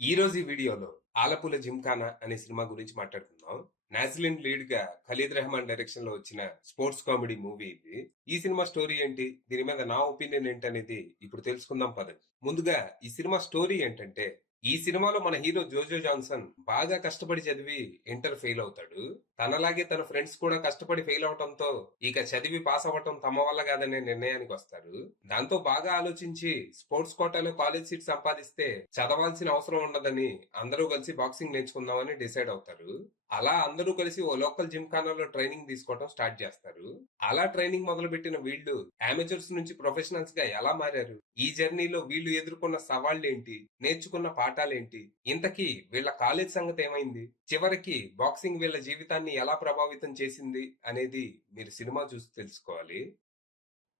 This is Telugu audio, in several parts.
ఈ రోజు ఈ వీడియోలో ఆలపుల జిమ్ఖానా అనే సినిమా గురించి మాట్లాడుకుందాం. నాజ్లిన్ లీడ్ గా ఖలీద్ రెహమాన్ డైరెక్షన్ లో వచ్చిన స్పోర్ట్స్ కామెడీ మూవీ ఇది. ఈ సినిమా స్టోరీ ఏంటి, దీని మీద నా ఒపీనియన్ ఏంటనేది ఇప్పుడు తెలుసుకుందాం పదండి. ముందుగా ఈ సినిమా స్టోరీ ఏంటంటే, ఈ సినిమాలో మన హీరో జోజో జాన్సన్ బాగా కష్టపడి చదివి ఇంటర్ ఫెయిల్ అవుతాడు. తనలాగే తన ఫ్రెండ్స్ కూడా కష్టపడి ఫెయిల్ అవటంతో ఇక చదివి పాస్ అవ్వటం తమ వల్ల కాదనే నిర్ణయానికి వస్తారు. దాంతో బాగా ఆలోచించి స్పోర్ట్స్ కోటాలో కాలేజ్ సీట్ సంపాదిస్తే చదవాల్సిన అవసరం ఉండదని అందరూ కలిసి బాక్సింగ్ నేర్చుకుందామని డిసైడ్ అవుతారు. అలా అందరూ కలిసి ఓ లోకల్ జిమ్ ఖానాలో ట్రైనింగ్ తీసుకోవడం స్టార్ట్ చేస్తారు. అలా ట్రైనింగ్ మొదలుపెట్టిన వీళ్ళు అమేచర్స్ నుంచి ప్రొఫెషనల్స్ గా ఎలా మారారు, ఈ జర్నీలో వీళ్ళు ఎదుర్కొన్న సవాళ్లేంటి, నేర్చుకున్న పాఠాలేంటి, ఇంతకీ వీళ్ళ కాలేజ్ సంగతి ఏమైంది, చివరికి బాక్సింగ్ వీళ్ళ జీవితాన్ని ఎలా ప్రభావితం చేసింది అనేది మీరు సినిమా చూసి తెలుసుకోవాలి.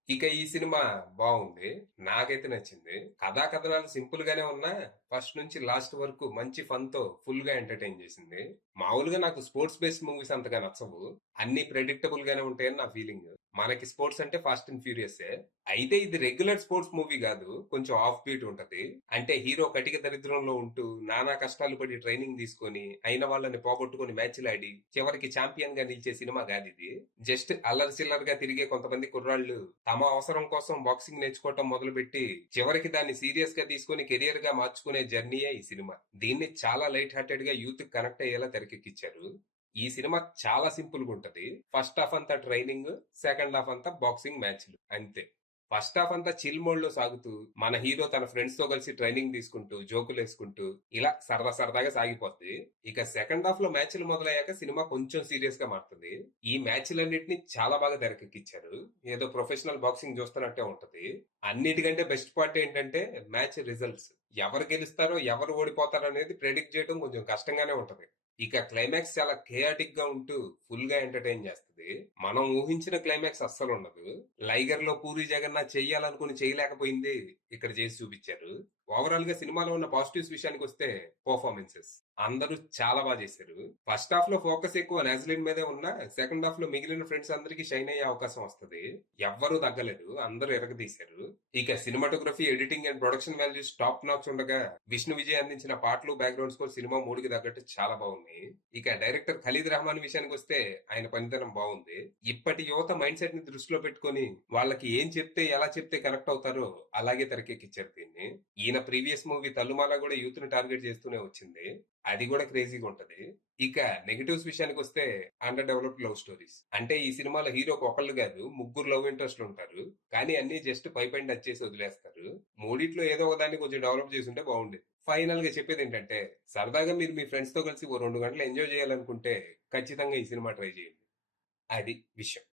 ఇక ఈ సినిమా బాగుంది, నాకైతే నచ్చింది. కథా కథనాలు సింపుల్ గానే ఉన్నా ఫస్ట్ నుంచి లాస్ట్ వరకు మంచి ఫన్ తో ఫుల్ గా ఎంటర్టైన్ చేసింది. మామూలుగా నాకు స్పోర్ట్స్ బేస్డ్ మూవీస్ అంతగా నచ్చవు, అన్ని ప్రెడిక్టబుల్ గానే ఉంటాయని నా ఫీలింగ్. మనకి స్పోర్ట్స్ అంటే ఫాస్ట్ అండ్ ఫ్యూరియస్. అయితే ఇది రెగ్యులర్ స్పోర్ట్స్ మూవీ కాదు, కొంచెం ఆఫ్ బీట్ ఉంటది. అంటే హీరో కటిక దరిద్రంలో ఉంటూ నానా కష్టాలు పడి ట్రైనింగ్ తీసుకొని అయిన వాళ్ళని పోగొట్టుకుని మ్యాచ్లు ఆడి చివరికి ఛాంపియన్ గా నిలిచే సినిమా కాదు ఇది. జస్ట్ అల్లరి చిల్లర్ గా తిరిగే కొంతమంది కుర్రాళ్ళు తమ అవసరం కోసం బాక్సింగ్ నేర్చుకోవటం మొదలుపెట్టి చివరికి దాన్ని సీరియస్ గా తీసుకుని కెరియర్ గా మార్చుకునే జర్నీయే ఈ సినిమా. దీన్ని చాలా లైట్ హార్టెడ్ గా యూత్ కనెక్ట్ అయ్యేలా తెరకెక్కించారు. ఈ సినిమా చాలా సింపుల్ గా ఉంటది. ఫస్ట్ హాఫ్ అంతా ట్రైనింగ్, సెకండ్ హాఫ్ అంతా బాక్సింగ్ మ్యాచ్లు అంతే. ఫస్ట్ హాఫ్ అంతా చిల్ మోడ్ లో సాగుతూ మన హీరో తన ఫ్రెండ్స్ తో కలిసి ట్రైనింగ్ తీసుకుంటూ జోకులు వేసుకుంటూ ఇలా సరదా సరదాగా సాగిపోద్ది. ఇక సెకండ్ హాఫ్ లో మ్యాచ్లు మొదలయ్యాక సినిమా కొంచెం సీరియస్ గా మారుతుంది. ఈ మ్యాచ్లన్నింటినీ చాలా బాగా తెరకెక్కించారు. ఏదో ప్రొఫెషనల్ బాక్సింగ్ చూస్తున్నట్టే ఉంటది. అన్నిటికంటే బెస్ట్ పార్ట్ ఏంటంటే మ్యాచ్ రిజల్ట్స్. ఎవరు గెలుస్తారో ఎవరు ఓడిపోతారో అనేది ప్రెడిక్ట్ చేయడం కొంచెం కష్టంగానే ఉంటది. ఇక క్లైమాక్స్ చాలా కేయాటిక్ గా ఉంటూ ఫుల్ గా ఎంటర్టైన్ చేస్తుంది. మనం ఊహించిన క్లైమాక్స్ అస్సలు ఉండదు. లైగర్ లో పూరి జగన్నాథ్ చెయ్యాలనుకుని చేయలేకపోయింది ఇక్కడ చేసి చూపించారు. ఓవరాల్ గా సినిమాలో ఉన్న పాజిటివ్స్ విషయానికి వస్తే, పర్ఫార్మెన్సెస్ అందరూ చాలా బాగా చేశారు. ఫస్ట్ హాఫ్ లో ఫోకస్ ఎక్కువ నాజ్లిన్ మీదే ఉన్నా సెకండ్ హాఫ్ లో మిగిలిన ఫ్రెండ్స్ అందరికి షైన్ అయ్యే అవకాశం వస్తుంది. ఎవ్వరూ తగ్గలేదు, అందరూ ఎరగదీశారు. ఇక cinematography, editing and production values top notch ఉండగా విష్ణు విజయ్ అందించిన పాటలు, బ్యాక్గ్రౌండ్ స్కోర్ సినిమా మూడుకి తగ్గట్టు చాలా బాగున్నాయి. ఇక డైరెక్టర్ ఖలీద్ రెహమాన్ విషయానికి వస్తే ఆయన పనితనం బాగుంది. ఇప్పటి యువత మైండ్ సెట్ ని దృష్టిలో పెట్టుకుని వాళ్ళకి ఏం చెప్తే ఎలా చెప్తే కనెక్ట్ అవుతారో అలాగే తెరకెక్కించారు దీన్ని. ఈయన ప్రీవియస్ మూవీ తల్లుమాల కూడా యూత్ ని టార్గెట్ చేస్తూనే వచ్చింది. అది కూడా క్రేజీగా ఉంటది. ఇక నెగటివ్స్ విషయానికి వస్తే, అండర్ డెవలప్డ్ లవ్ స్టోరీస్. అంటే ఈ సినిమాలో హీరోకి ఒకళ్ళు కాదు ముగ్గురు లవ్ ఇంట్రెస్ట్లు ఉంటారు, కానీ అన్ని జస్ట్ పై పైన టచ్ చేసి వదిలేస్తారు. మూడిట్లో ఏదో ఒక దాన్ని కొంచెం డెవలప్ చేసి ఉంటే బాగుండేది. ఫైనల్ గా చెప్పేది ఏంటంటే, సరదాగా మీరు మీ ఫ్రెండ్స్ తో కలిసి ఓ 2 గంటలు ఎంజాయ్ చేయాలనుకుంటే ఖచ్చితంగా ఈ సినిమా ట్రై చేయండి. అది విషయం.